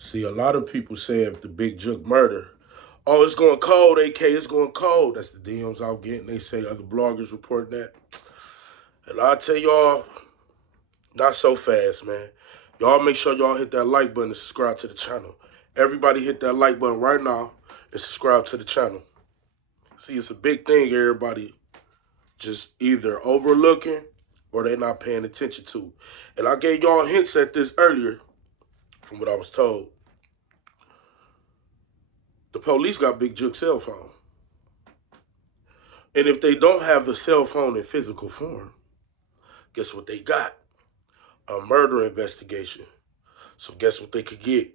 See, a lot of people say if the Big Jook murder, oh, it's going cold, AK, it's going cold. That's the DMs I'm getting. They say other bloggers reporting that. And I'll tell y'all, not so fast, man. Y'all make sure y'all hit that like button and subscribe to the channel. Everybody hit that like button right now and subscribe to the channel. See, it's a big thing everybody just either overlooking or they not paying attention to. And I gave y'all hints at this earlier from what I was told. The police got Big Jook's cell phone. And if they don't have the cell phone in physical form, guess what they got? A murder investigation. So guess what they could get?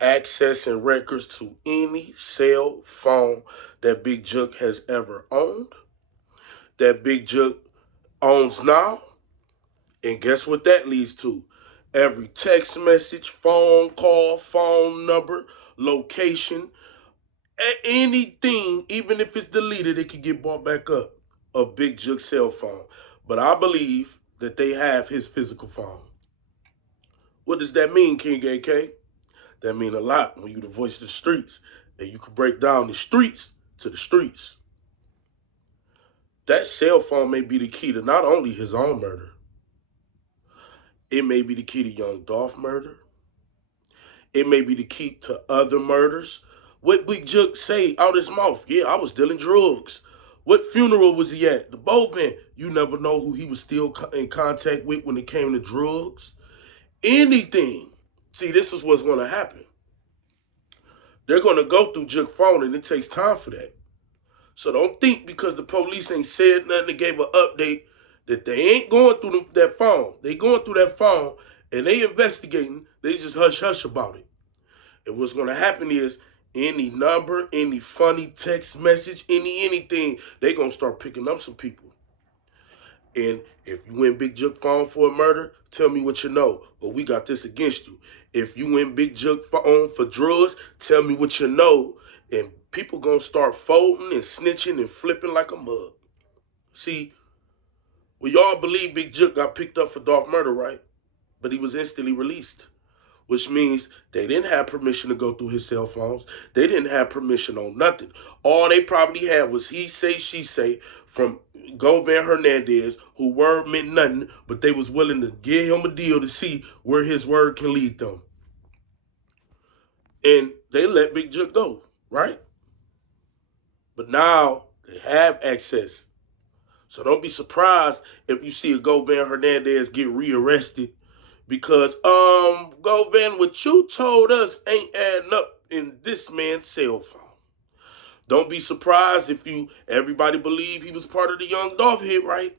Access and records to any cell phone that Big Jook has ever owned, that Big Jook owns now. And guess what that leads to? Every text message, phone call, phone number, location, anything, even if it's deleted, it can get brought back up of Big Jook's cell phone. But I believe that they have his physical phone. What does that mean, King AK? That mean a lot when you the voice of the streets and you can break down the streets to the streets. That cell phone may be the key to not only his own murder, it may be the key to young Dolph murder. It may be the key to other murders. What Big Jook say out his mouth? Yeah, I was dealing drugs. What funeral was he at? The Bowman. You never know who he was still in contact with when it came to drugs. Anything. See, this is what's going to happen. They're going to go through Jook's phone, and it takes time for that. So don't think because the police ain't said nothing and gave an update that they ain't going through that phone. They going through that phone, and they investigating. They just hush-hush about it. And what's going to happen is any number, any funny text message, anything, they going to start picking up some people. And if you win Big Jook phone for a murder, tell me what you know, or we got this against you. If you win Big Jook phone for drugs, tell me what you know, and people going to start folding and snitching and flipping like a mug. See, we all believe Big Jook got picked up for Dolph murder, right? But he was instantly released, which means they didn't have permission to go through his cell phones. They didn't have permission on nothing. All they probably had was he say, she say from Govan Hernandez, who word meant nothing, but they was willing to give him a deal to see where his word can lead them. And they let Big Jook go, right? But now they have access. So don't be surprised if you see a Govan Hernandez get rearrested because, Govan, what you told us ain't adding up in this man's cell phone. Don't be surprised if everybody believe he was part of the Young Dolph hit, right?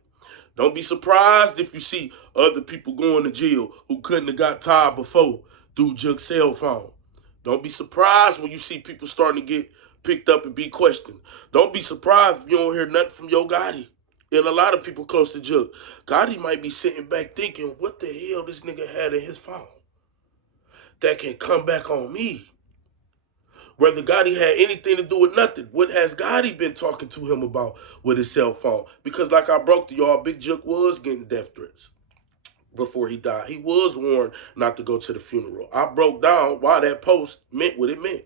Don't be surprised if you see other people going to jail who couldn't have got tied before through Jook's cell phone. Don't be surprised when you see people starting to get picked up and be questioned. Don't be surprised if you don't hear nothing from Yo Gotti. And a lot of people close to Jook. Gotti might be sitting back thinking, what the hell this nigga had in his phone that can come back on me? Whether Gotti had anything to do with nothing. What has Gotti been talking to him about with his cell phone? Because like I broke to y'all, Big Jook was getting death threats before he died. He was warned not to go to the funeral. I broke down why that post meant what it meant.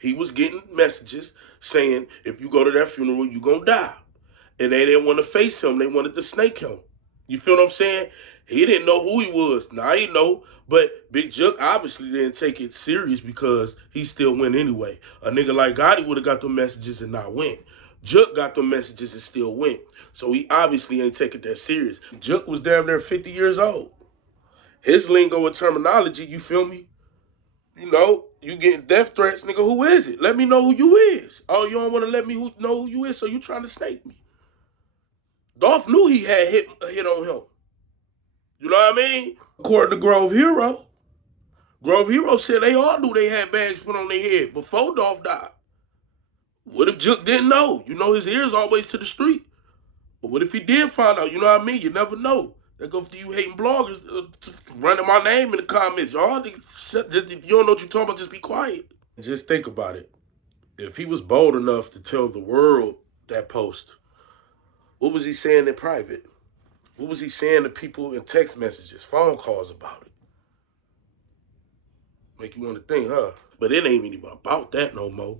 He was getting messages saying, if you go to that funeral, you're going to die. And they didn't want to face him. They wanted to snake him. You feel what I'm saying? He didn't know who he was. Now he know. But Big Jook obviously didn't take it serious because he still went anyway. A nigga like Gotti would have got the messages and not went. Jook got the messages and still went. So he obviously ain't taking that serious. Jook was damn near 50 years old. His lingo and terminology, you feel me? You know, you getting death threats, nigga, who is it? Let me know who you is. Oh, you don't want to let me know who you is, so you trying to snake me. Dolph knew he had a hit on him. You know what I mean? According to Grove Hero said they all knew they had bags put on their head before Dolph died. What if Jook didn't know? You know his ears always to the street. But what if he did find out? You know what I mean? You never know. That goes to you hating bloggers running my name in the comments. Y'all, if you don't know what you're talking about, just be quiet. Just think about it. If he was bold enough to tell the world that post, what was he saying in private? What was he saying to people in text messages, phone calls about it? Make you want to think, huh? But it ain't even about that no more.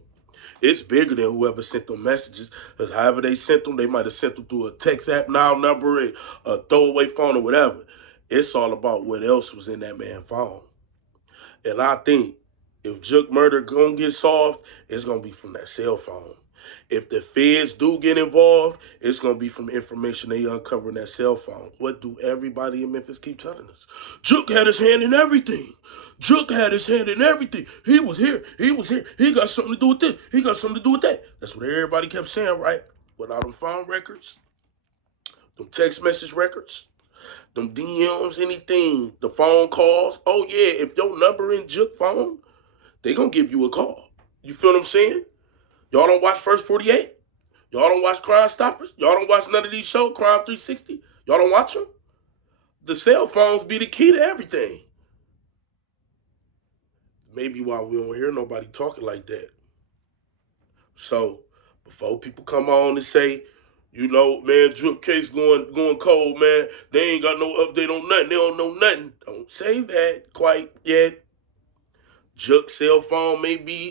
It's bigger than whoever sent them messages. Because however they sent them, they might have sent them through a text app now number, a throwaway phone or whatever. It's all about what else was in that man's phone. And I think if Jook murder gonna get solved, it's gonna be from that cell phone. If the feds do get involved, it's gonna be from information they uncover in that cell phone. What do everybody in Memphis keep telling us? Jook had his hand in everything. Jook had his hand in everything. He was here. He was here. He got something to do with this. He got something to do with that. That's what everybody kept saying, right? Without them phone records, them text message records, them DMs, anything, the phone calls. Oh yeah, if your number in Jook phone, they gonna give you a call. You feel what I'm saying? Y'all don't watch First 48? Y'all don't watch Crime Stoppers? Y'all don't watch none of these shows, Crime 360? Y'all don't watch them? The cell phones be the key to everything. Maybe why we don't hear nobody talking like that. So, before people come on and say, you know, man, Jook case going cold, man. They ain't got no update on nothing. They don't know nothing. Don't say that quite yet. Jook's cell phone may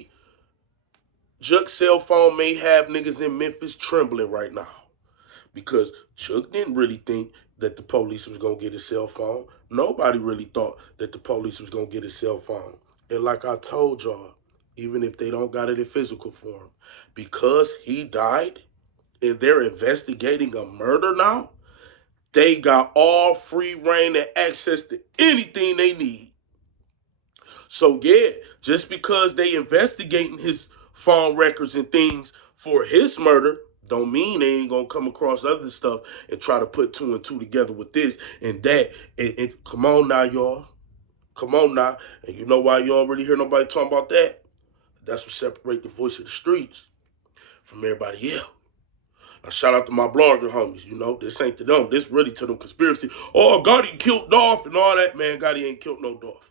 have niggas in Memphis trembling right now. Because Jook didn't really think that the police was going to get his cell phone. Nobody really thought that the police was going to get his cell phone. And like I told y'all, even if they don't got it in physical form, because he died and they're investigating a murder now, they got all free reign and access to anything they need. So yeah, just because they investigating his phone records and things for his murder, don't mean they ain't gonna come across other stuff and try to put two and two together with this and that. And come on now, y'all. Come on now. And you know why you don't really hear nobody talking about that? That's what separates the voice of the streets from everybody else. Now, shout out to my blogger homies. You know, this ain't to them. This really to them conspiracy. Oh, Gotti killed Dolph and all that. Man, Gotti ain't killed no Dolph.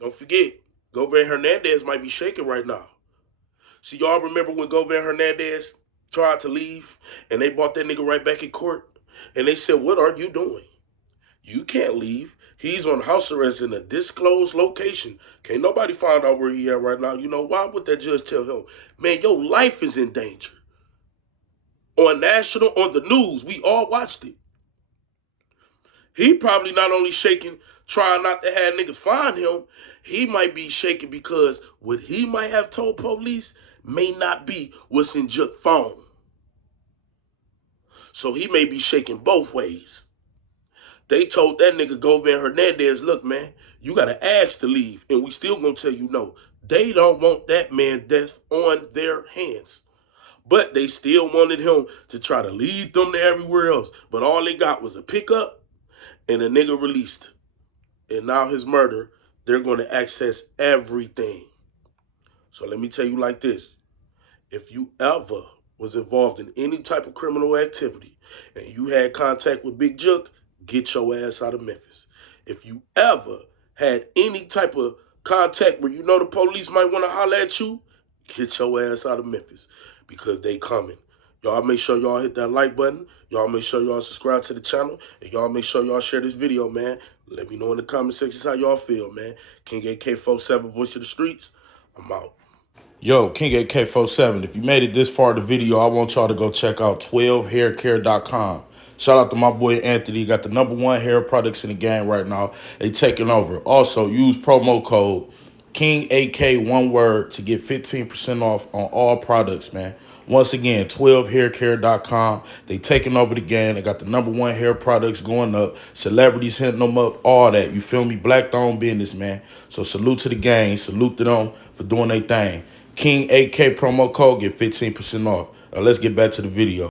Don't forget, Govan Hernandez might be shaking right now. See, y'all remember when Govan Hernandez tried to leave and they brought that nigga right back in court? And they said, what are you doing? You can't leave. He's on house arrest in a disclosed location. Can't nobody find out where he at right now. You know, why would that judge tell him? Man, your life is in danger. On the news, we all watched it. He probably not only shaking, trying not to have niggas find him, he might be shaking because what he might have told police may not be what's in Jook's phone. So he may be shaking both ways. They told that nigga Govan Hernandez, look, man, you got to ask to leave, and we still gonna tell you no. They don't want that man death on their hands. But they still wanted him to try to lead them to everywhere else. But all they got was a pickup and a nigga released. And now his murder, they're going to access everything. So let me tell you like this. If you ever was involved in any type of criminal activity and you had contact with Big Jook, get your ass out of Memphis. If you ever had any type of contact where you know the police might want to holler at you, get your ass out of Memphis because they coming. Y'all make sure y'all hit that like button. Y'all make sure y'all subscribe to the channel. And y'all make sure y'all share this video, man. Let me know in the comment sections how y'all feel, man. King AK-47, voice of the streets. I'm out. Yo, King AK-47, if you made it this far in the video, I want y'all to go check out 12haircare.com. Shout out to my boy Anthony. Got the #1 hair products in the game right now. They taking over. Also, use promo code KingAK, one word, to get 15% off on all products, man. Once again, 12haircare.com. They taking over the game. They got the #1 hair products going up. Celebrities hitting them up, all that. You feel me? Black-owned business, man. So salute to the gang. Salute to them for doing their thing. King AK promo code, get 15% off. Now let's get back to the video.